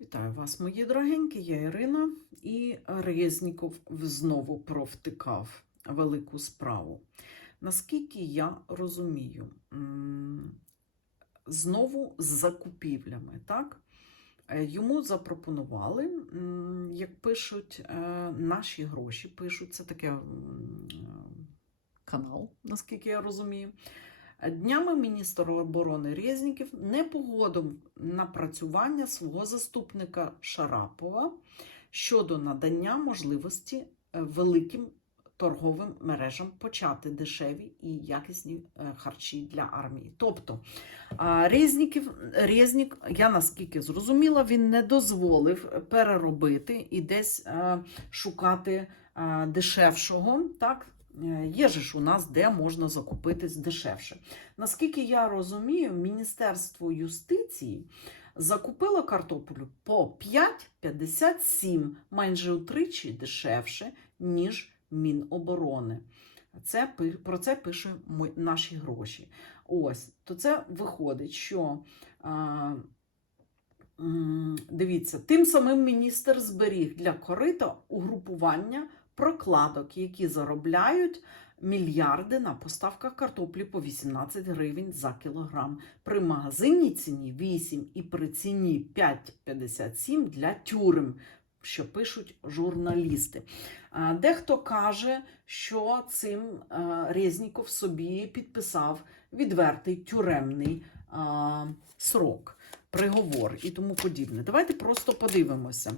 Вітаю вас, мої дорогенькі, я Ірина і Резніков знову провтикав велику справу. Наскільки я розумію, знову з закупівлями, так? Е, Йому запропонували, як пишуть е, наші гроші, пишуть, це таке канал, наскільки я розумію. Днями міністр оборони Резніків не погодив напрацювання свого заступника Шарапова щодо надання можливості е, великим торговим мережам почати дешеві і якісні е, харчі для армії. Тобто Резніків, Резнік, я наскільки зрозуміла, він не дозволив переробити і десь е, шукати дешевшого. так? Є ж у нас, де можна закупитись дешевше. Наскільки я розумію, Міністерство юстиції закупило картоплю по 5,57, майже утричі дешевше, ніж Міноборони. Це, про це пишуть наші гроші. Ось, то це виходить, що. А, Дивіться, тим самим міністр зберіг для корита угрупування прокладок, які заробляють мільярди на поставках картоплі по 18 гривень за кілограм. При магазинній ціні 8 і при ціні 5,57 для тюрем, що пишуть журналісти. Дехто каже, що цим Резніков собі підписав відвертий тюремний срок, приговор і тому подібне. Давайте просто подивимося.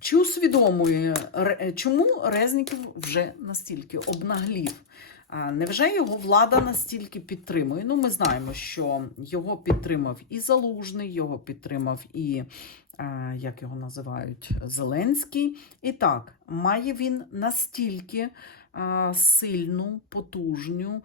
Чи усвідомує, чому Резніков вже настільки обнаглів? Невже його влада настільки підтримує? Ну, ми знаємо, що його підтримав і Залужний, його підтримав і, як його називають, Зеленський. І так, має він настільки сильну, потужну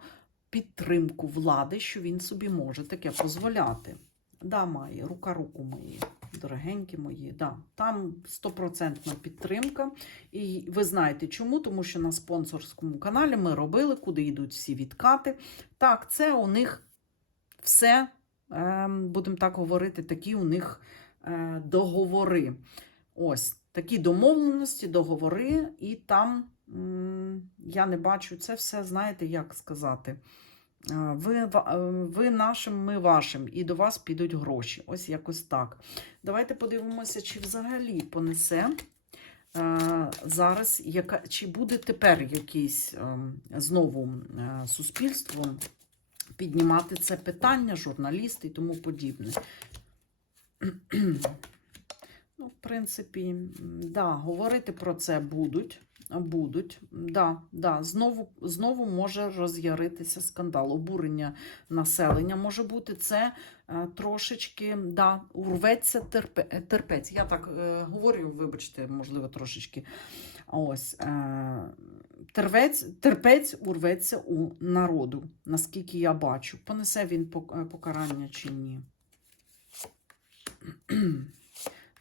підтримку влади, що він собі може таке дозволяти. Да, має, рука руку мої, дорогенькі мої. Да. Там стопроцентна підтримка. І ви знаєте чому? Тому що на спонсорському каналі ми робили, куди йдуть всі відкати. Так, це у них все, ем, будемо так говорити, такі у них е, договори. Ось такі домовленості, договори, і там я не бачу це все, знаєте, як сказати. Е, Ви, е, ви нашим, ми вашим, і до вас підуть гроші. Ось якось так. Давайте подивимося, чи взагалі понесе е, зараз, яка, чи буде тепер якийсь е, знову суспільство піднімати це питання, журналісти і тому подібне. Ну, в принципі, да, говорити про це будуть. Будуть, да, да, знову, знову може роз'яритися скандал. Обурення населення може бути. Це е, трошечки да, урветься терпе, е, терпець. Я так е, говорю, вибачте, можливо, трошечки. Ось е, терпець, терпець урветься у народу, наскільки я бачу. Понесе він е, покарання чи ні.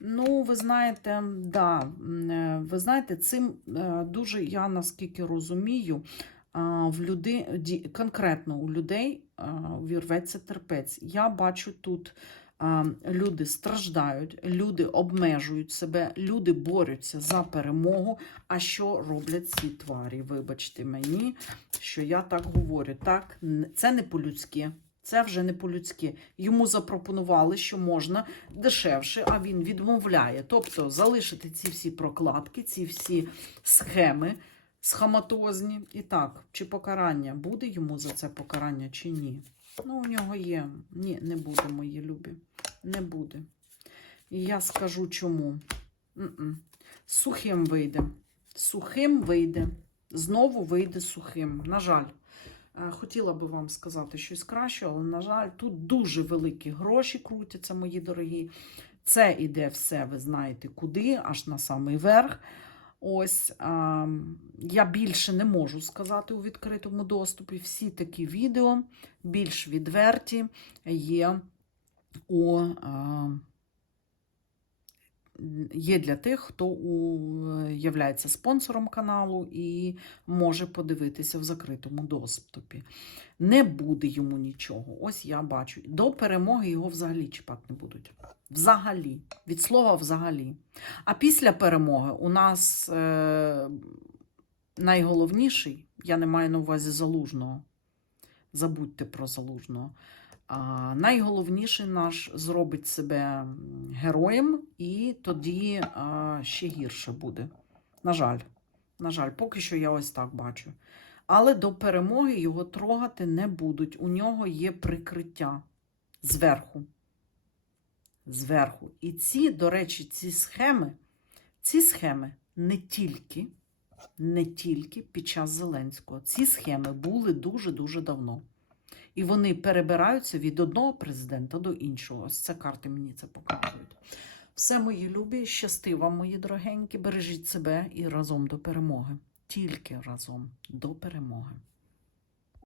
Ну, ви знаєте, да, е, ви знаєте, цим е, дуже я наскільки розумію, в люди, конкретно у людей вірветься терпець. Я бачу тут люди страждають, люди обмежують себе, люди борються за перемогу. А що роблять ці тварі? Вибачте мені, що я так говорю. Так, це не по-людськи. Це вже не по-людськи. Йому запропонували, що можна дешевше, а він відмовляє. Тобто залишити ці всі прокладки, ці всі схеми схематозні. І так, чи покарання буде йому за це покарання, чи ні? Ну, у нього є. Ні, не буде, мої любі. Не буде. І я скажу чому. М-м. Сухим вийде. Сухим вийде. Знову вийде сухим. На жаль. Е, Хотіла би вам сказати щось краще, але, на жаль, тут дуже великі гроші крутяться, мої дорогі. Це іде все, ви знаєте, куди, аж на самий верх. Ось а, я більше не можу сказати у відкритому доступі. Всі такі відео більш відверті є у а, є для тих, хто у, є спонсором каналу і може подивитися в закритому доступі. Не буде йому нічого. Ось я бачу. До перемоги його взагалі чіпати не будуть. Взагалі, від слова взагалі. А після перемоги у нас е, найголовніший, я не маю на увазі залужного. Забудьте про залужного. А, найголовніший наш зробить себе героєм, і тоді а, ще гірше буде. На жаль, на жаль, поки що я ось так бачу. Але до перемоги його трогати не будуть. У нього є прикриття зверху. Зверху. І ці, до речі, ці схеми, ці схеми не тільки, не тільки під час Зеленського. Ці схеми були дуже-дуже давно. І вони перебираються від одного президента до іншого. Ось це карти мені це показують. Все, мої любі, щасти вам, мої дорогенькі, бережіть себе і разом до перемоги. Тільки разом до перемоги.